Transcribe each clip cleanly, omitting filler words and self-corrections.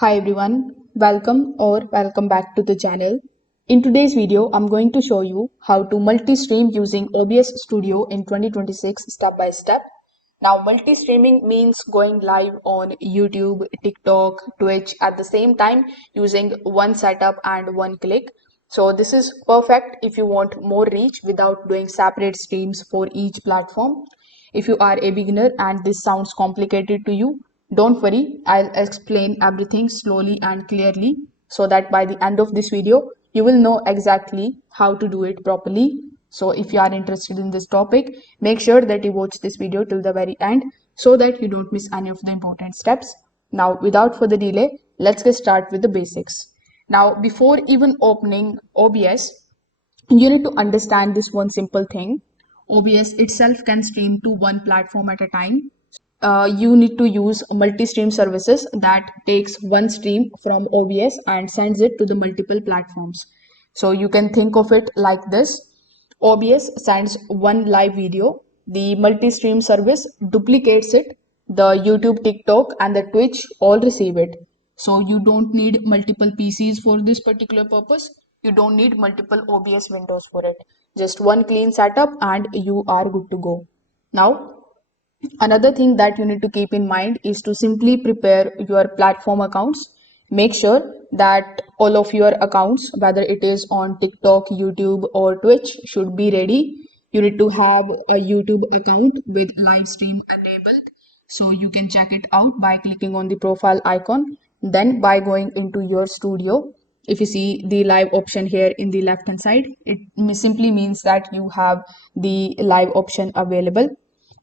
Hi everyone, welcome back to the channel. In today's video, I'm going to show you how to multi-stream using OBS Studio in 2026 step by step. Now, multi-streaming means going live on YouTube, TikTok, Twitch at the same time using one setup and one click. So this is perfect if you want more reach without doing separate streams for each platform. If you are a beginner and this sounds complicated to you, don't worry, I'll explain everything slowly and clearly so that by the end of this video, you will know exactly how to do it properly. So if you are interested in this topic, make sure that you watch this video till the very end so that you don't miss any of the important steps. Now, without further delay, let's get started with the basics. Now, before even opening OBS, you need to understand this one simple thing. OBS itself can stream to one platform at a time. You need to use multi-stream services that takes one stream from OBS and sends it to the multiple platforms. So you can think of it like this. OBS sends one live video. The multi-stream service duplicates it. The YouTube, TikTok, and the Twitch all receive it. So you don't need multiple PCs for this particular purpose. You don't need multiple OBS windows for it. Just one clean setup and you are good to go. Now, another thing that you need to keep in mind is to simply prepare your platform accounts. Make sure that all of your accounts, whether it is on TikTok, YouTube, or Twitch, should be ready. You need to have a YouTube account with live stream enabled. So you can check it out by clicking on the profile icon. Then by going into your studio, if you see the live option here in the left hand side, it simply means that you have the live option available.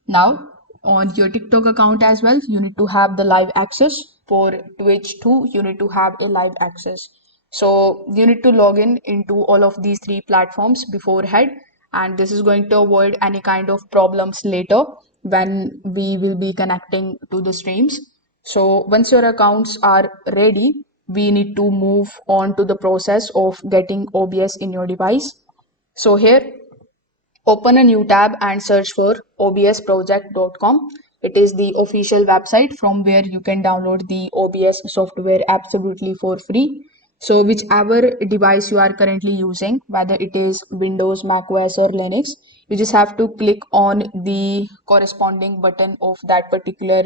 Now, on your TikTok account as well, you need to have the live access. For Twitch too, you need to have a live access. So you need to log in into all of these three platforms beforehand, and this is going to avoid any kind of problems later when we will be connecting to the streams. So once your accounts are ready, we need to move on to the process of getting OBS in your device. So here, open a new tab and search for obsproject.com. It is the official website from where you can download the OBS software absolutely for free. So whichever device you are currently using, whether it is Windows, Mac OS or Linux, you just have to click on the corresponding button of that particular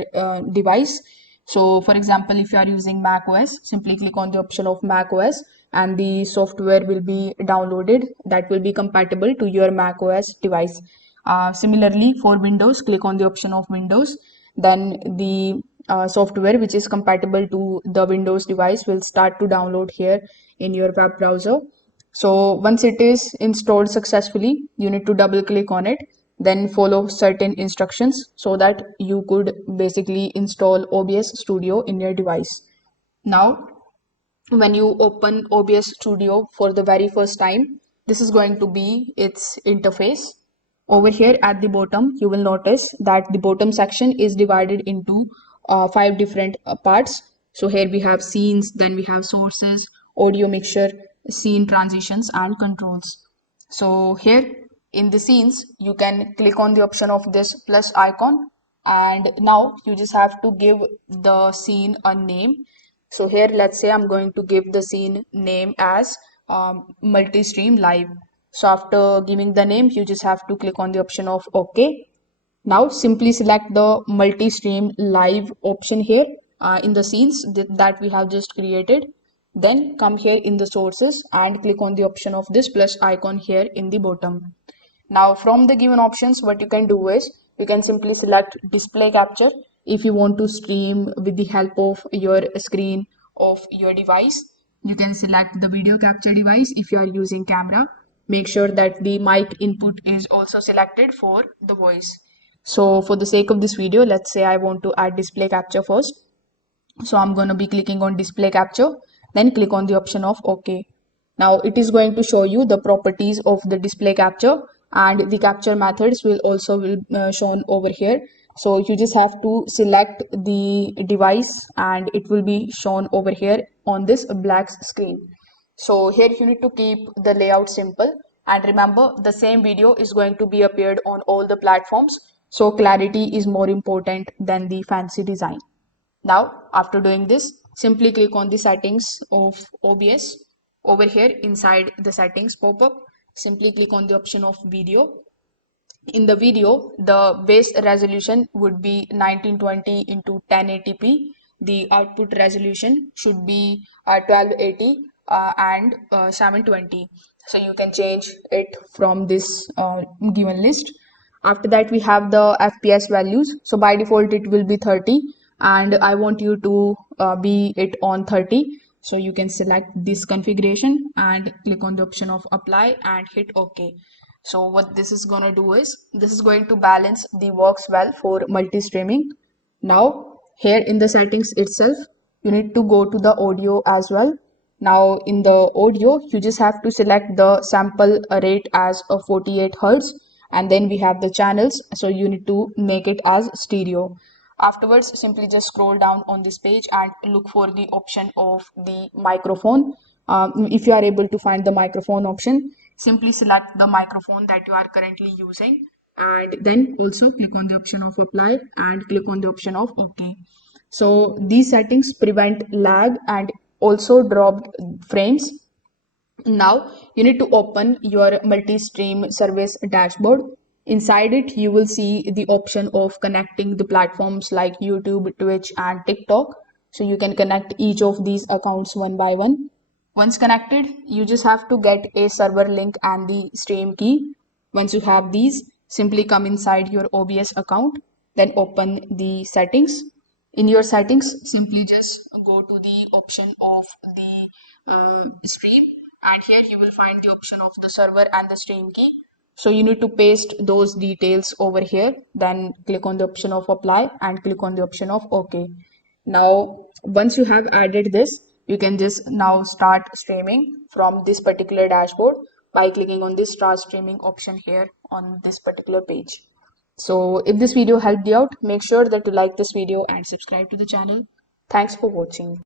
device. So for example, if you are using Mac OS, simply click on the option of Mac OS and the software will be downloaded that will be compatible to your Mac OS device. Similarly, for Windows, click on the option of Windows. Then the software which is compatible to the Windows device will start to download here in your web browser. So once it is installed successfully, you need to double click on it, then follow certain instructions so that you could basically install OBS Studio in your device. Now, when you open OBS Studio for the very first time, this is going to be its interface. Over here at the bottom, you will notice that the bottom section is divided into five different parts. So here we have scenes, then we have sources, audio mixture, scene transitions, and controls. So here in the scenes, you can click on the option of this plus icon, and now you just have to give the scene a name. So here, let's say I'm going to give the scene name as multi-stream live. So after giving the name, you just have to click on the option of OK. Now simply select the multi-stream live option here in the scenes that we have just created. Then come here in the sources and click on the option of this plus icon here in the bottom. Now from the given options, what you can do is you can simply select display capture if you want to stream with the help of your screen of your device. You can select the video capture device if you are using camera. Make sure that the mic input is also selected for the voice. So for the sake of this video, let's say I want to add display capture first. So I'm going to be clicking on display capture, then click on the option of OK. Now it is going to show you the properties of the display capture, and the capture methods will also be shown over here. So you just have to select the device and it will be shown over here on this black screen. So here you need to keep the layout simple, and remember the same video is going to be appeared on all the platforms. So clarity is more important than the fancy design. Now, after doing this, simply click on the settings of OBS. Over here inside the settings pop-up, simply click on the option of video. In the video, the base resolution would be 1920 into 1080p. The output resolution should be 1280 and 720. So you can change it from this given list. After that, we have the FPS values. So by default, it will be 30, and I want you to be it on 30. So you can select this configuration and click on the option of apply and hit OK. So what this is going to do is, this is going to balance the works well for multi-streaming. Now here in the settings itself, you need to go to the audio as well. Now in the audio, you just have to select the sample rate as a 48 Hertz, and then we have the channels. So you need to make it as stereo. Afterwards, simply just scroll down on this page and look for the option of the microphone. If you are able to find the microphone option, simply select the microphone that you are currently using, and then also click on the option of apply and click on the option of OK. So these settings prevent lag and also dropped frames. Now you need to open your multi-stream service dashboard. Inside it, you will see the option of connecting the platforms like YouTube, Twitch, and TikTok. So you can connect each of these accounts one by one. Once connected, you just have to get a server link and the stream key. Once you have these, simply come inside your OBS account, then open the settings. In your settings, simply just go to the option of the stream, and here you will find the option of the server and the stream key. So you need to paste those details over here, then click on the option of apply and click on the option of OK. Now once you have added this, you can just now start streaming from this particular dashboard by clicking on this start streaming option here on this particular page. So if this video helped you out, make sure that you like this video and subscribe to the channel. Thanks for watching.